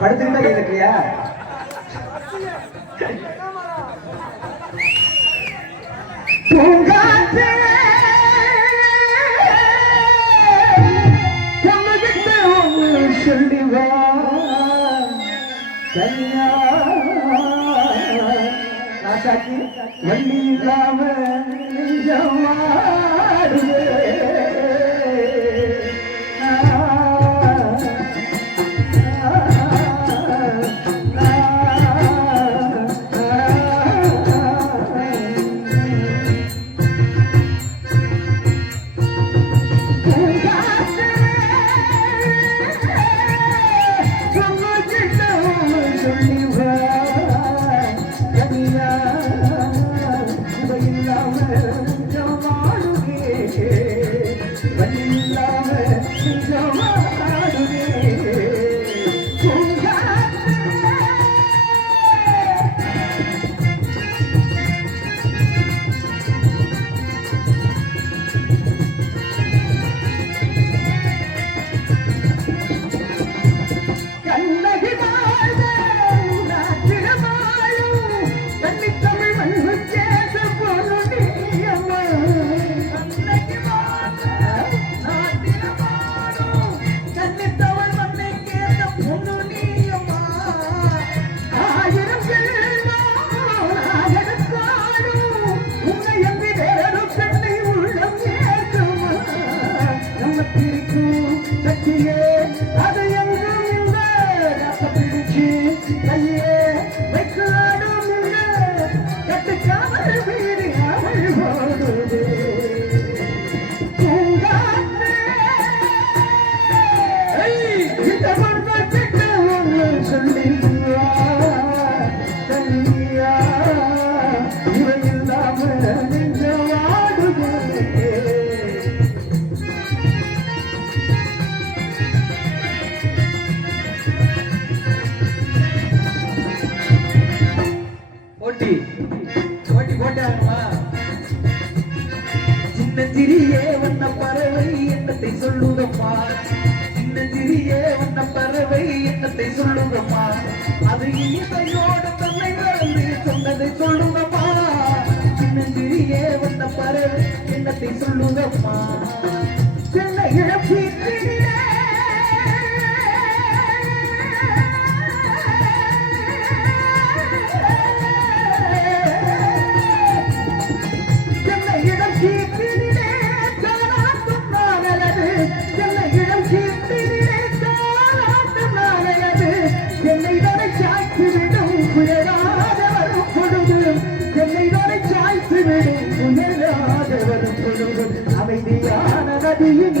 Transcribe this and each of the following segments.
படுத்துக்கிட்டா கேட்கலையா பூங்காற்றே சொல்லிவா. ராசாக்கு வள்ளி இல்லாம பேசும் முகமா அமைதியான நதியின்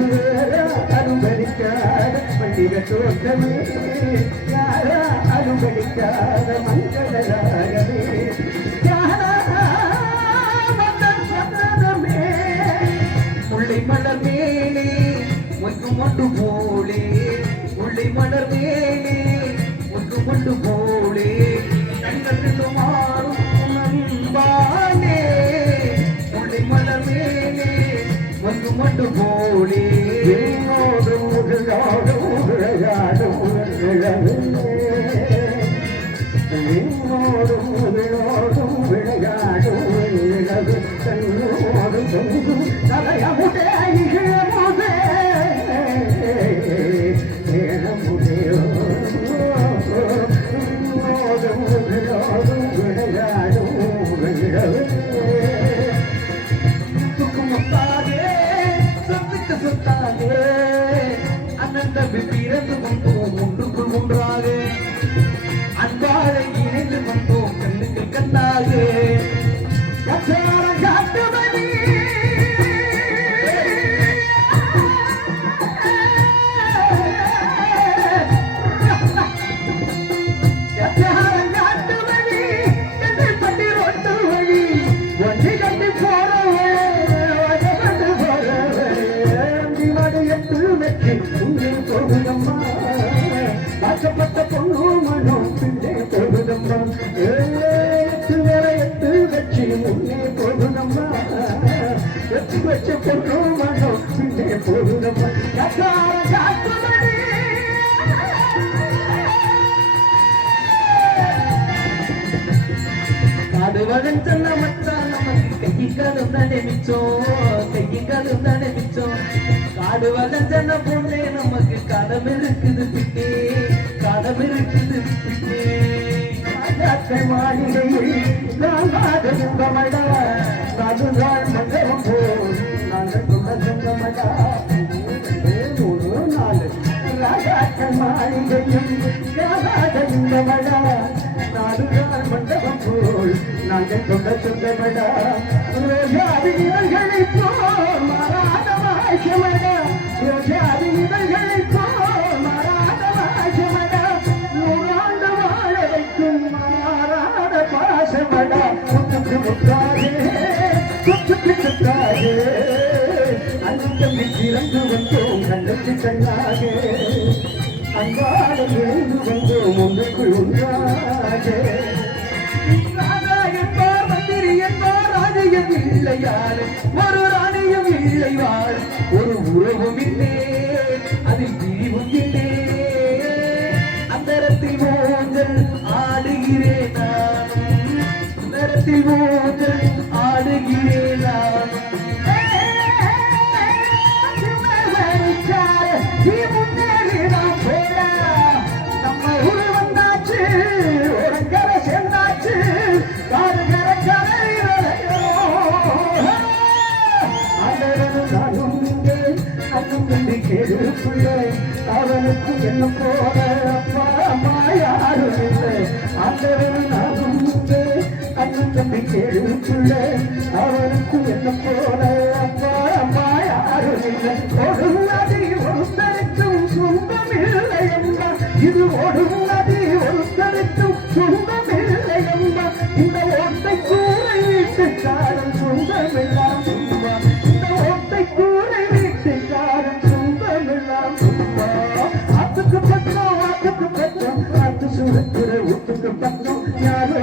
அருவேரா அருபலிக்காத பண்டித தோட்டமே யாரா அருபலிக்காத மங்களராகவே. முல்லை மலர் மேலே ஒன்று கொண்டு போலே. முல்லை மலர் மேலே ஒன்று கொண்டு போ 福利。பிறந்து பிறந்து போகும் ஆசைப்பட்ட பொண்ணு மனம் பின்னே போகுதம்மா. எட்டு வேற எட்டு வச்சு முன்னே போகுதம்மா. எட்டு வச்ச பொண்ணு மனம் பின்னே போகுதம்மா. கச்சார காட்டுமணி காடுவதன் சொன்ன மச்சான் நமக்கு கையும் காலும் தானே மிச்சம். கையும் காலும் தானே மிச்சம். காடுவதன் சொன்ன பொண்ணே நமக்கு காலம் இருக்குது பிட்டே காலம் போல் நாங்கள் குலசங்கமடா மூணு நாலு ராஜாக்கள் மாளிகையும் ராஜலிங்கமடா நாடுதான் மண்டபம் போல் நாங்கள் குலசங்கமடா ரோஜாவின் போல் பாசமடா முத்துக்கு முத்தாகே சுத்துக்கு சுத்தாகே அண்ணன் தம்பி வந்தோம் கண்ணுக்கு கண்ணாகே. அன்பாடு இருந்து வந்தோம் ஒன்றுக்குள் ஒன்றாகே. ஒரு இல்லை வாழ். ஒரு உறவும் இல்லை அதில் பிரிவும் இல்லை. அந்தரத்தில் ஆடுகிறேன் அவனுக்கு என்ன போல தம்பி கேடுக்குள்ள அவனுக்கு என்ன போல? அப்பா அம்மா யாரும் இல்லை. ஓடும் நதி ஒருத்தருக்கும் சொந்தம் இல்லை என்பா இது ஓடும் நதி ஒருத்தருக்கும் சொந்தம் இல்லை என்பா இந்த ஓட்டை கூரை வீட்டு சொந்தம் எல்லாம் சும்மா இந்த ஓட்டை கூரை சொந்தம் எல்லாம் சும்மா பக்கம் ஆத்துக்கு பக்கம். சுரக்கிற பக்கம். யாரோ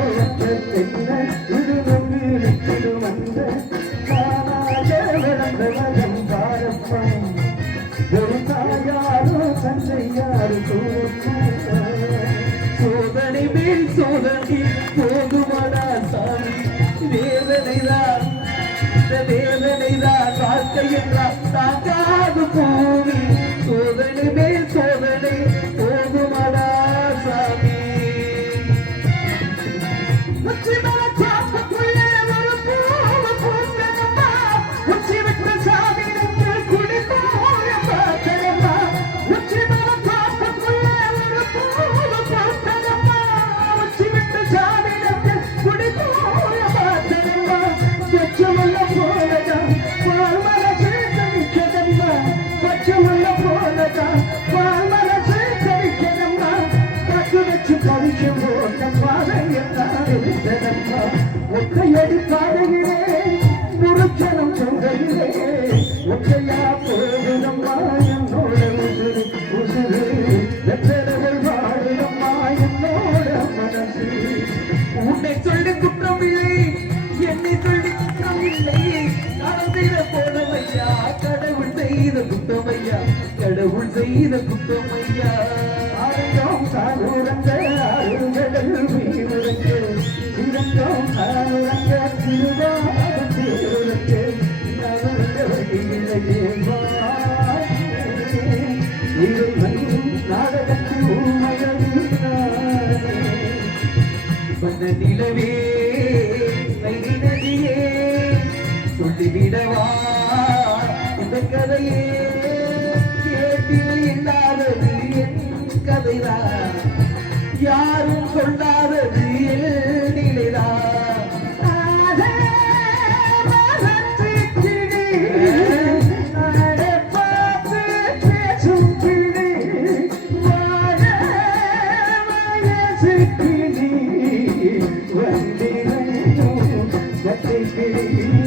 Thank you. வந்த நிலவே நதியே சொல்லிவிடவா? இந்த கதையே Sikini, when did I know that they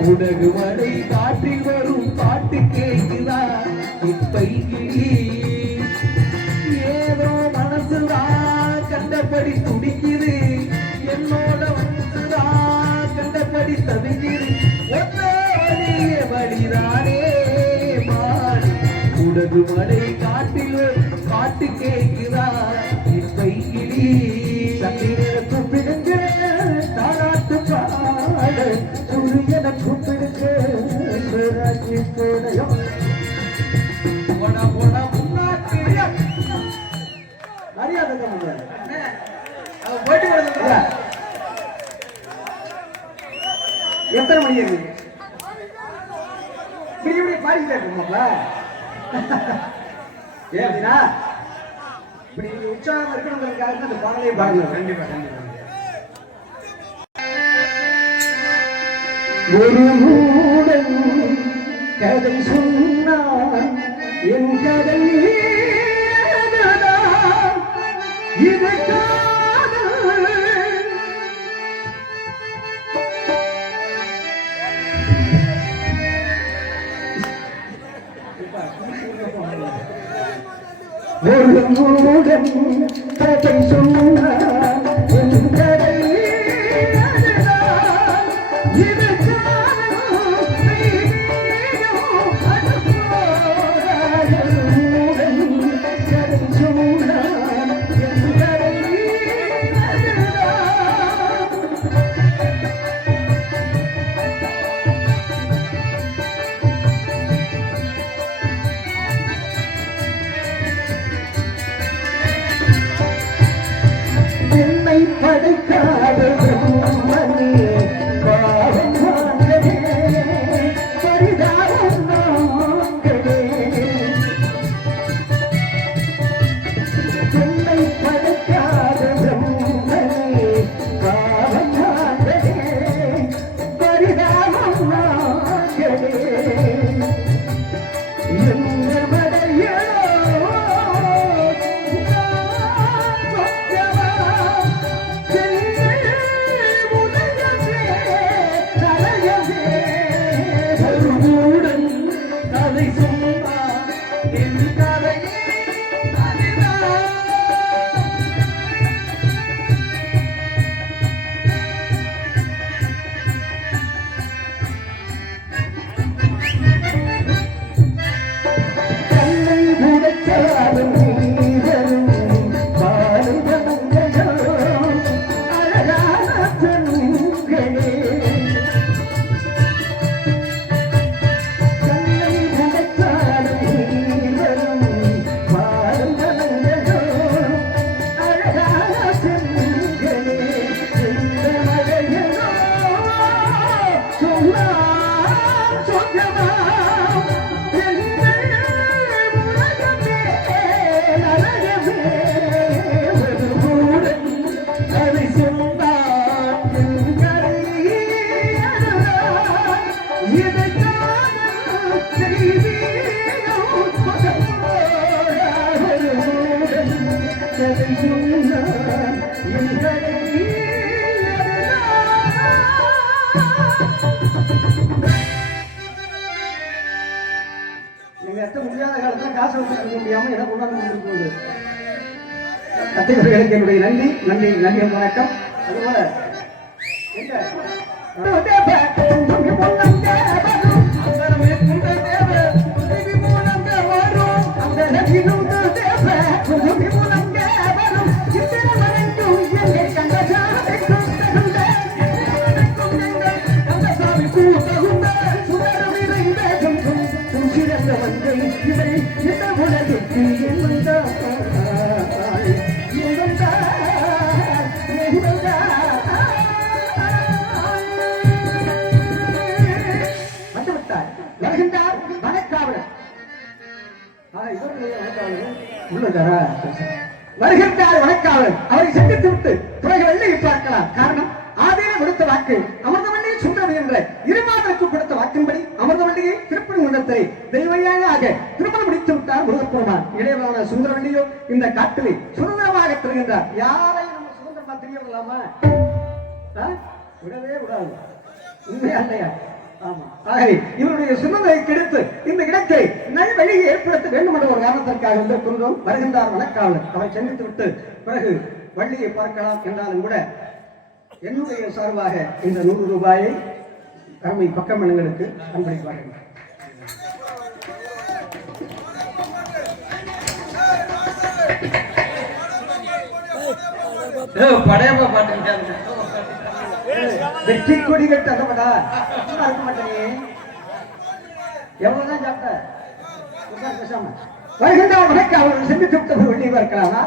உடகு மழை காற்றில் வரும் பாட்டு கேட்குதா இப்பை ஏதோ மனசுதான் கண்டபடி துடிக்குது. என்னோட மனசுதான் கண்டபடி தவிக்குது. ஒத்த வழியே வழிதானே மாறி. உடகு மழை தான் இந்த பாடலையே பாடணும் கண்டிப்பா கண்டிப்பா ஒரு மூடன் கதை சொன்னான் என் கதை. இது ஒரு மூடன் கதை முடியாத காலத்துல காசு வச்சு கொடுக்க முடியாம கொண்டாந்து கொண்டு என்னுடைய நன்றி நன்றி நன்றி வணக்கம். அதுபோல எங்க? வாக்கு அமிர்தவள்ளியை சுந்தரம் என்ற இருமாதருக்கு கொடுத்த வாக்கின்படி அமிர்தவள்ளியை திருப்பணி மண்டலத்தை தெய்வையாக திருமணம் முடித்து விட்டார் முருகப்பெருமான். இளையவரான சுந்தரவள்ளியோ இந்த காட்டிலே சுதந்திரமாக திரிகின்றார் யாரை நம்ம சுதந்திரமா தெரிய விடலாமா விடவே விடாது. உண்மையா இல்லையா இவருடைய சுமதை கெடுத்து இந்த இடத்தை நல்வழியை ஏற்படுத்த வேண்டும் என்ற ஒரு காரணத்திற்காக வந்திருக்கின்றோம் வருகின்றார் வழக்காளர் அவரை சந்தித்து விட்டு பிறகு வள்ளியை பார்க்கலாம் என்றாலும் கூட என்னுடைய சார்பாக இந்த நூறு ரூபாயை அருமை பக்கமணங்களுக்கு அன்பளிப்பார்கள். பாட்டு வெற்றி கொடி கட்டு அசப்படா சும்மா இருக்க மாட்டேனே. எவ்வளவுதான் சாப்பிட்ட? பேசாம. வருகின்றார் அவர்கள் சென்று விட்டு வெளியே பார்க்கலாமா?